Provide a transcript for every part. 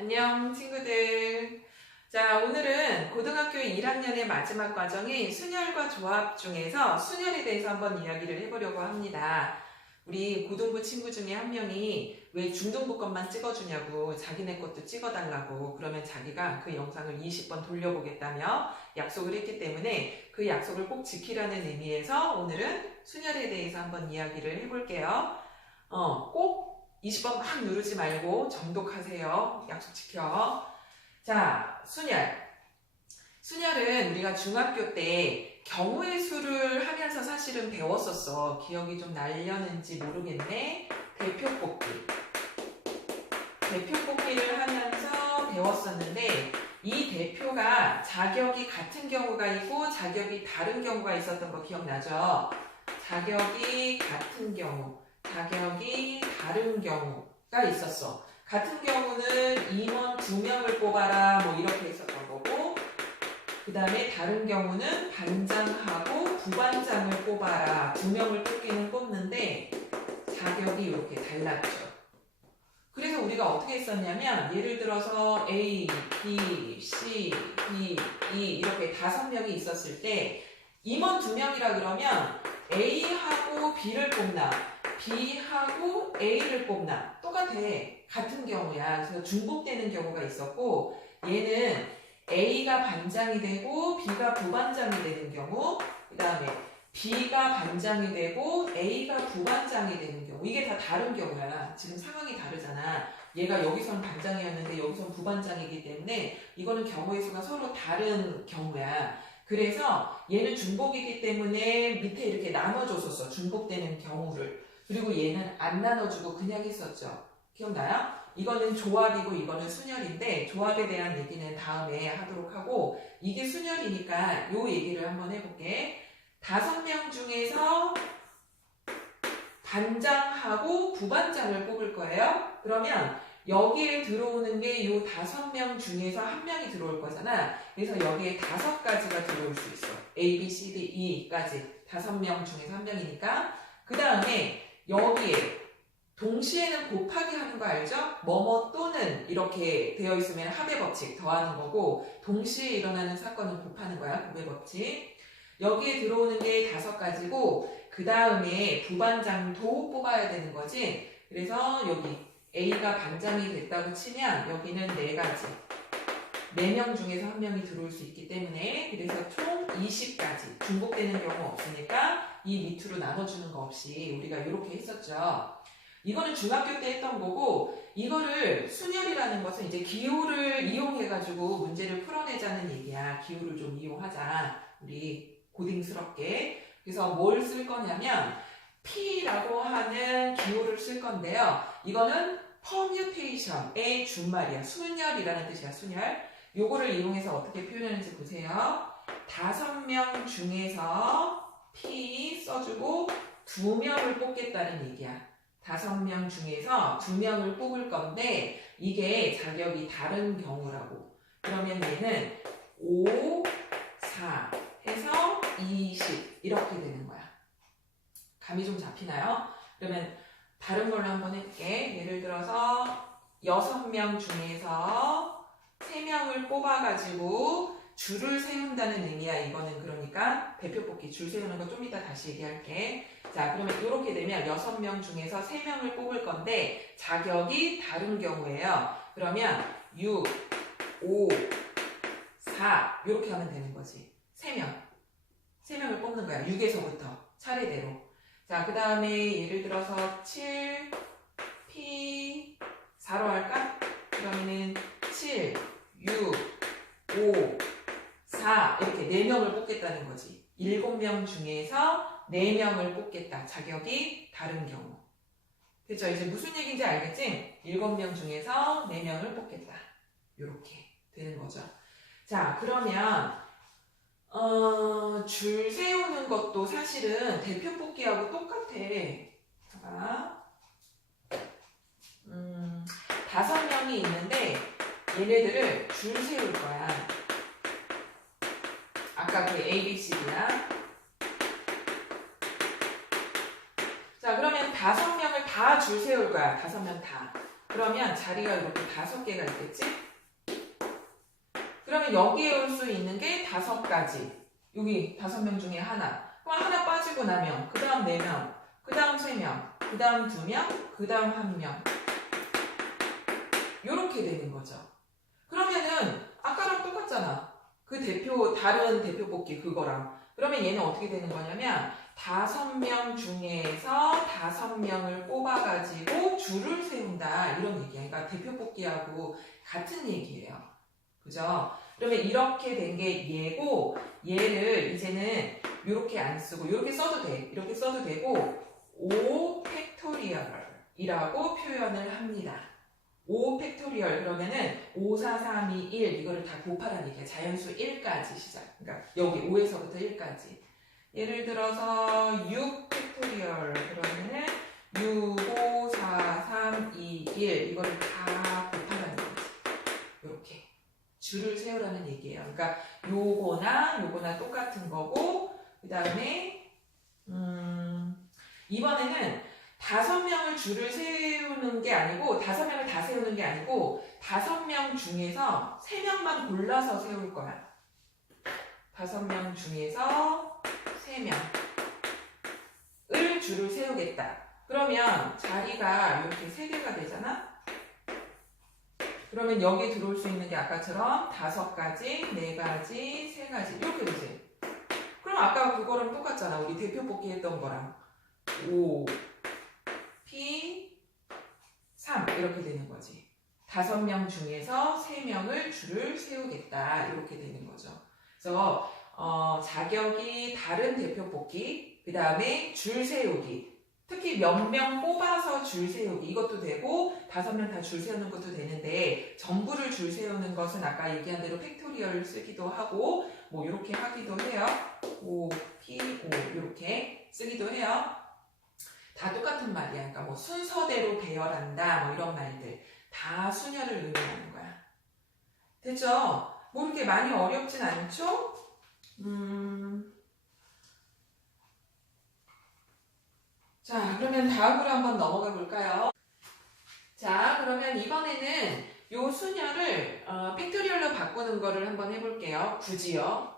안녕 친구들. 자, 오늘은 고등학교 1학년의 마지막 과정인 순열과 조합 중에서 순열에 대해서 한번 이야기를 해보려고 합니다. 우리 고등부 친구 중에 한 명이 왜 중등부 것만 찍어주냐고 자기네 것도 찍어달라고 그러면 자기가 그 영상을 20번 돌려보겠다며 약속을 했기 때문에 그 약속을 꼭 지키라는 의미에서 오늘은 순열에 대해서 한번 이야기를 해볼게요. 꼭 20번 막 누르지 말고 정독하세요. 약속 지켜. 자, 순열. 순열은 우리가 중학교 때 경우의 수를 하면서 사실은 배웠었어. 기억이 좀 날려는지 모르겠네. 대표 뽑기. 대표 뽑기를 하면서 배웠었는데 이 대표가 자격이 같은 경우가 있고 자격이 다른 경우가 있었던 거 기억나죠? 자격이 같은 경우. 자격이 다른 경우가 있었어. 같은 경우는 임원 2명을 뽑아라 뭐 이렇게 했었던 거고, 그 다음에 다른 경우는 반장하고 부반장을 뽑아라 2명을 뽑는데 자격이 이렇게 달랐죠. 그래서 우리가 어떻게 했었냐면 예를 들어서 A, B, C, D, E 이렇게 5명이 있었을 때 임원 2명이라 그러면 A하고 B를 뽑나 B하고 A를 뽑나 똑같아. 같은 경우야. 그래서 중복되는 경우가 있었고 얘는 A가 반장이 되고 B가 부반장이 되는 경우, 그 다음에 B가 반장이 되고 A가 부반장이 되는 경우, 이게 다 다른 경우야. 지금 상황이 다르잖아. 얘가 여기선 반장이었는데 여기선 부반장이기 때문에 이거는 경우의 수가 서로 다른 경우야. 그래서 얘는 중복이기 때문에 밑에 이렇게 나눠줬었어. 중복되는 경우를. 그리고 얘는 안 나눠주고 그냥 했었죠. 기억나요? 이거는 조합이고 이거는 순열인데 조합에 대한 얘기는 다음에 하도록 하고, 이게 순열이니까 요 얘기를 한번 해볼게. 5명 중에서 반장하고 부반장을 뽑을 거예요. 그러면 여기에 들어오는 게 요 5명 중에서 1명이 들어올 거잖아. 그래서 여기에 5가지가 들어올 수 있어. A, B, C, D, E까지 5명 중에서 1명이니까. 그 다음에 여기에 동시에는 곱하기 하는 거 알죠? 뭐뭐 또는 이렇게 되어 있으면 합의 법칙 더하는 거고, 동시에 일어나는 사건은 곱하는 거야. 곱의 법칙. 여기에 들어오는 게 5가지고 그 다음에 부반장도 뽑아야 되는 거지. 그래서 여기 A가 반장이 됐다고 치면 여기는 4가지. 4명 중에서 1명이 들어올 수 있기 때문에, 그래서 총 20가지. 중복되는 경우 없으니까 이 밑으로 나눠주는 거 없이 우리가 이렇게 했었죠. 이거는 중학교 때 했던 거고, 이거를 순열이라는 것은 이제 기호를 이용해가지고 문제를 풀어내자는 얘기야. 기호를 좀 이용하자. 우리 고딩스럽게. 그래서 뭘 쓸 거냐면 P라고 하는 기호를 쓸 건데요. 이거는 퍼뮤테이션의 준말이야. 순열이라는 뜻이야. 순열. 요거를 이용해서 어떻게 표현하는지 보세요. 5명 중에서 P 써주고 2명을 뽑겠다는 얘기야. 5명 중에서 2명을 뽑을 건데 이게 자격이 다른 경우라고. 그러면 얘는 5, 4 해서 20 이렇게 되는 거야. 감이 좀 잡히나요? 그러면 다른 걸로 한번 해볼게. 예를 들어서 6명 중에서 3명을 뽑아가지고 줄을 세운다는 의미야. 이거는 그러니까 대표 뽑기 줄 세우는 거 좀 이따 다시 얘기할게. 자, 그러면 이렇게 되면 6명 중에서 3명을 뽑을 건데 자격이 다른 경우예요. 그러면 6, 5, 4 이렇게 하면 되는 거지. 3명을 뽑는 거야. 6에서부터 차례대로. 자, 그 다음에 예를 들어서 7, P, 4로 할까? 그러면은 7, 6, 5, 4 이렇게 4명을 뽑겠다는 거지. 7명 중에서 4명을 뽑겠다. 자격이 다른 경우. 그쵸? 이제 무슨 얘기인지 알겠지? 7명 중에서 4명을 뽑겠다. 이렇게 되는 거죠. 자, 그러면 줄 세우는 것도 사실은 대표 뽑기하고 똑같아. 자, 5명이 있는데 얘네들을 줄 세울 거야. 아까 그 A, B, C, D야. 자, 그러면 5명을 다 줄 세울 거야. 5명 다. 그러면 자리가 이렇게 5개가 있겠지? 그러면 여기에 올 수 있는 게 5가지. 여기 5명 중에 하나. 그럼 하나 빠지고 나면 그 다음 4명, 그 다음 3명, 그 다음 2명, 그 다음 1명. 요렇게 되는 거죠. 그러면은 아까랑 똑같잖아. 그 다른 대표 뽑기 그거랑. 그러면 얘는 어떻게 되는 거냐면 5명 중에서 5명을 뽑아가지고 줄을 세운다. 이런 얘기야. 그러니까 대표 뽑기하고 같은 얘기예요. 그죠? 그러면 이렇게 된 게 얘고, 얘를 이제는 이렇게 안 쓰고 이렇게 써도 돼. 이렇게 써도 되고 5 팩토리얼이라고 표현을 합니다. 5 팩토리얼 그러면은 5, 4, 3, 2, 1 이거를 다 곱하라는 얘기야. 자연수 1까지 시작. 그러니까 여기 5에서부터 1까지. 예를 들어서 6 팩토리얼 그러면은 6, 5, 4, 3, 2, 1 이거를 다 곱하라는 얘기지. 이렇게 줄을 세우라는 얘기예요. 그러니까 요거나 똑같은 거고 그 다음에 이번에는 5명을 줄을 세우는 게 아니고 5명을 다 세우는 게 아니고 5명 중에서 3명만 골라서 세울 거야. 5명 중에서 3명을 줄을 세우겠다. 그러면 자리가 이렇게 3개가 되잖아? 그러면 여기에 들어올 수 있는 게 아까처럼 5가지, 4가지, 3가지 이렇게 되지. 그럼 아까 그거랑 똑같잖아. 우리 대표 뽑기 했던 거랑 5, P, 3 이렇게 되는 거지. 5명 중에서 3명을 줄을 세우겠다. 이렇게 되는 거죠. 그래서 자격이 다른 대표 뽑기, 그 다음에 줄 세우기. 특히 몇 명 뽑아서 줄 세우기 이것도 되고 5명 다 줄 세우는 것도 되는데 전부를 줄 세우는 것은 아까 얘기한 대로 팩토리얼을 쓰기도 하고 뭐 이렇게 하기도 해요. 5, P, 5 이렇게 쓰기도 해요. 다 똑같은 말이야. 그러니까 뭐 순서대로 배열한다 뭐 이런 말들 다 순열을 의미하는 거야. 됐죠? 뭐 이렇게 많이 어렵진 않죠? 자, 그러면 다음으로 한번 넘어가 볼까요? 자, 그러면 이번에는 요 순열을 팩토리얼로 바꾸는 거를 한번 해볼게요. 굳이요.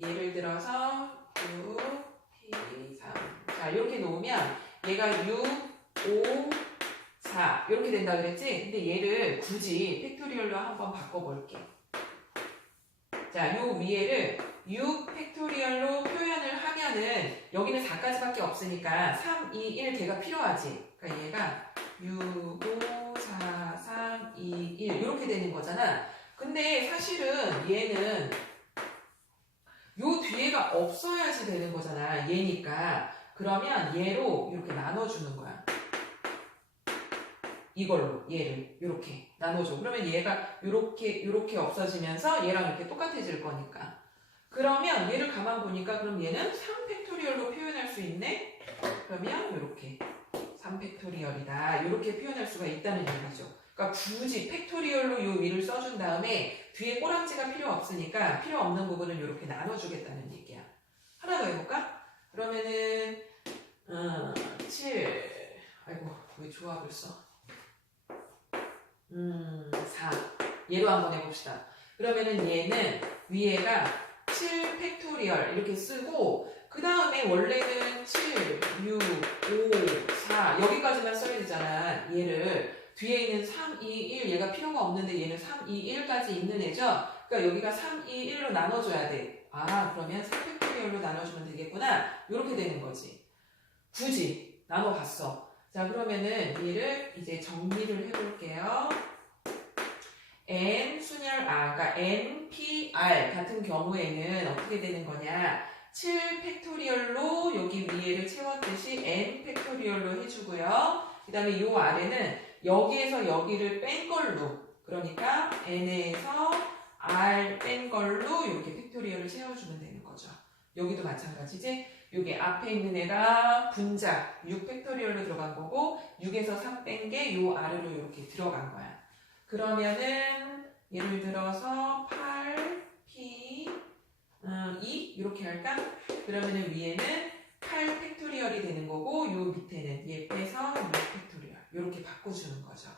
예를 들어서 9, P, 3. 자, 이렇게 놓으면 얘가 6, 5, 4 이렇게 된다 그랬지? 근데 얘를 굳이 팩토리얼로 한번 바꿔볼게. 자, 요 위에를 6 팩토리얼로 표현을 하면은 여기는 4까지밖에 없으니까 3, 2, 1 걔가 필요하지. 그러니까 얘가 6, 5, 4, 3, 2, 1 이렇게 되는 거잖아. 근데 사실은 얘는 요 뒤에가 없어야지 되는 거잖아. 얘니까. 그러면 얘로 이렇게 나눠주는 거야. 이걸로 얘를 이렇게 나눠줘. 그러면 얘가 이렇게 없어지면서 얘랑 이렇게 똑같아질 거니까. 그러면 얘를 가만 보니까 그럼 얘는 3팩토리얼로 표현할 수 있네? 그러면 이렇게 3팩토리얼이다. 이렇게 표현할 수가 있다는 얘기죠. 그러니까 굳이 팩토리얼로 요 위를 써준 다음에 뒤에 꼬랑지가 필요 없으니까 필요 없는 부분은 이렇게 나눠주겠다는 얘기야. 하나 더 해볼까? 그러면은 7 아이고 왜 조합을 써? 4 얘로 한번 해봅시다. 그러면은 얘는 위에가 7 팩토리얼 이렇게 쓰고 그 다음에 원래는 7, 6, 5, 4 여기까지만 써야 되잖아. 얘를 뒤에 있는 3, 2, 1 얘가 필요가 없는데 얘는 3, 2, 1까지 있는 애죠. 그러니까 여기가 3, 2, 1로 나눠줘야 돼. 아 그러면 3팩토리얼로 나눠주면 되겠구나. 이렇게 되는 거지. 굳이 나눠봤어. 자 그러면은 얘를 이제 정리를 해볼게요. N 순열 그러니까 NPR 같은 경우에는 어떻게 되는 거냐? 7 팩토리얼로 여기 위에를 채웠듯이 N 팩토리얼로 해주고요. 그 다음에 요 아래는 여기에서 여기를 뺀 걸로 그러니까 N에서 R 뺀 걸로 이렇게 팩토리얼을 채워주면 되는 거죠. 여기도 마찬가지지? 여기 앞에 있는 애가 분자 6 팩토리얼로 들어간 거고 6에서 3 뺀 게 요 아래로 이렇게 들어간 거야. 그러면은 예를 들어서 8, P, 2 이렇게 할까? 그러면은 위에는 8 팩토리얼이 되는 거고 요 밑에는 얘 빼서 6 팩토리얼 이렇게 바꿔주는 거죠.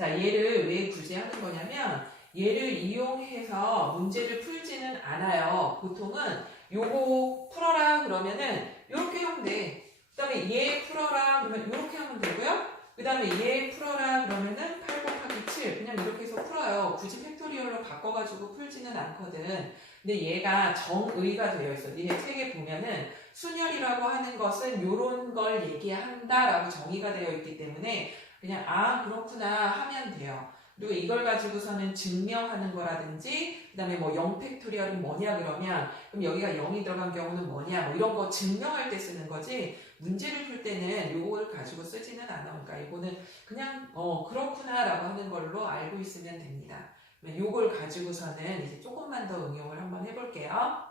자, 얘를 왜 굳이 하는 거냐면 얘를 이용해서 문제를 풀지는 않아요. 보통은 요거 풀어라 그러면은 요렇게 하면 돼. 그 다음에 얘 풀어라 그러면 요렇게 하면 되고요. 그 다음에 얘 풀어라 그러면은 8 곱하기 7 그냥 이렇게 해서 풀어요. 굳이 팩토리얼로 바꿔가지고 풀지는 않거든. 근데 얘가 정의가 되어 있어. 니네 책에 보면은 순열이라고 하는 것은 요런 걸 얘기한다라고 정의가 되어 있기 때문에 그냥 아 그렇구나 하면 돼요. 그리고 이걸 가지고서는 증명하는 거라든지 그 다음에 뭐 0팩토리얼은 뭐냐 그러면 그럼 여기가 0이 들어간 경우는 뭐냐 뭐 이런 거 증명할 때 쓰는 거지 문제를 풀 때는 요걸 가지고 쓰지는 않아. 그러니까 이거는 그냥 그렇구나 라고 하는 걸로 알고 있으면 됩니다. 요걸 가지고서는 이제 조금만 더 응용을 한번 해볼게요.